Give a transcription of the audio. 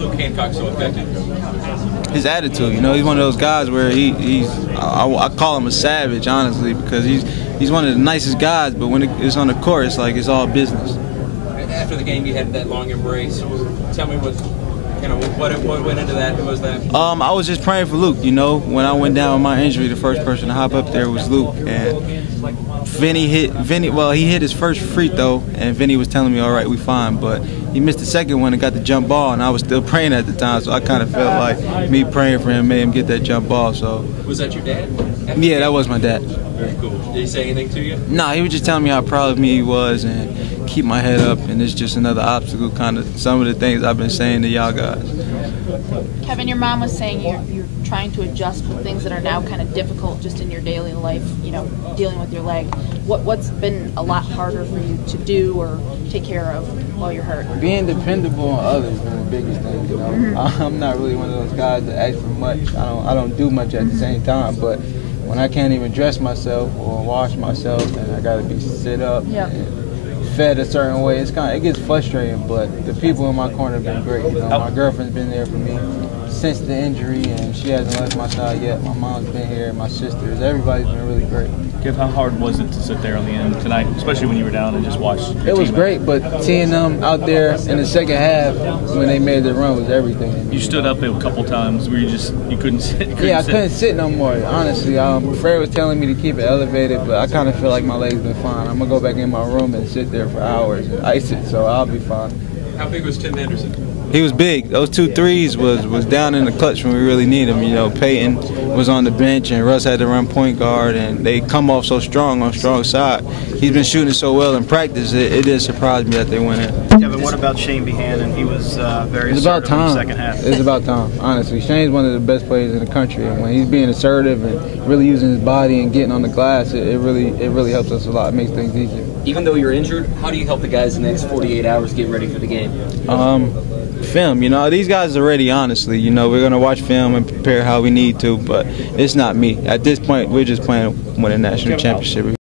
Luke Hancock so effective? His attitude, you know, he's one of those guys where I call him a savage, honestly, because he's one of the nicest guys, but when it's on the court, it's like it's all business. After the game, you had that long embrace. Tell me what went into that? Who was that? I was just praying for Luke, you know. When I went down with my injury, the first person to hop up there was Luke, and Vinny hit his first free throw, and Vinny was telling me, all right, we fine, but he missed the second one and got the jump ball, and I was still praying at the time, so I kind of felt like me praying for him made him get that jump ball. So was that your dad? Yeah, that was my dad. Very cool. Did he say anything to you? Nah, he was just telling me how proud of me he was and keep my head up, and it's just another obstacle, kind of some of the things I've been saying to y'all guys. Kevin, your mom was saying you're trying to adjust with things that are now kind of difficult just in your daily life, you know, dealing with your leg. What's been a lot harder for you to do or take care of while you're hurt? Being dependable on others is the biggest thing, you know. Mm-hmm. I'm not really one of those guys that ask for much. I don't do much at the same time, but when I can't even dress myself or wash myself and I gotta be sit up and fed a certain way, it gets frustrating, but the people in my corner have been great, you know. My girlfriend's been there for me since the injury, and she hasn't left my side yet. My mom's been here, my sisters, everybody's been really great. Kev, how hard was it to sit there on the end tonight, especially when you were down and just watch your It was team great, but seeing them out there in the second half when they made the run was everything. You stood up a couple times where you couldn't sit. I couldn't sit no more, honestly. Fred was telling me to keep it elevated, but I kind of feel like my leg's been fine. I'm going to go back in my room and sit there for hours and ice it, so I'll be fine. How big was Tim Anderson? He was big. Those 2 threes was down in the clutch when we really need him. You know, Peyton was on the bench and Russ had to run point guard, and they come off so strong on strong side. He's been shooting so well in practice. It did surprise me that they went in. Kevin, what about Shane Behannon? He was very assertive in the second half. It's about time, honestly. Shane's one of the best players in the country, and when he's being assertive and really using his body and getting on the glass, it really helps us a lot. It makes things easier. Even though you're injured, how do you help the guys the next 48 hours get ready for the game? Film, you know, these guys are ready, honestly. You know, we're going to watch film and prepare how we need to, but it's not me. At this point, we're just playing to win a national championship.